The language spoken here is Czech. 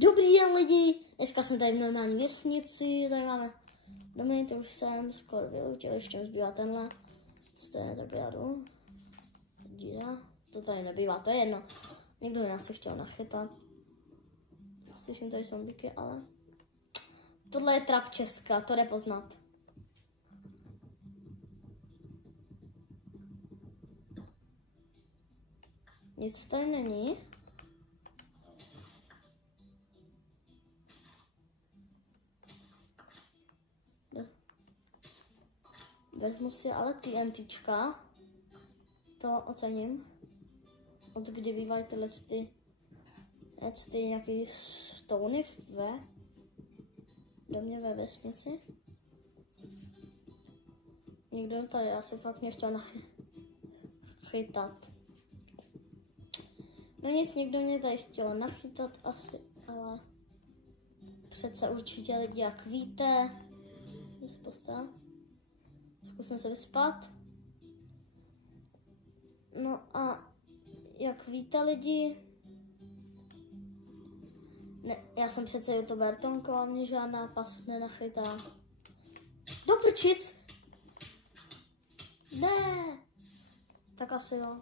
Dobrý den lidi, dneska jsme tady v normální vesnici, tady máme domy, to už jsem skoro vyučil, ještě mi zbývá tenhle, co je, tak já jdu, díra, to tady nebývá, to je jedno, někdo by nás se chtěl nachytat, slyším tady zombiky, ale tohle je trap Česka, to jde poznat. Nic tady není. Vezmu si ale TNTčka. To ocením. Od kdy bývají tyhle nějaký stony ve domě ve vesnici. Nikdo tady asi fakt nechtěl nachytat. No nic, nikdo mě tady chtěl nachytat asi, ale přece určitě lidi, jak víte, zkusím se vyspat. No a jak víte lidi, ne, já jsem přece youtuber Tomko a mě žádná pas nenachytá. Do prčic! Ne! Tak asi jo.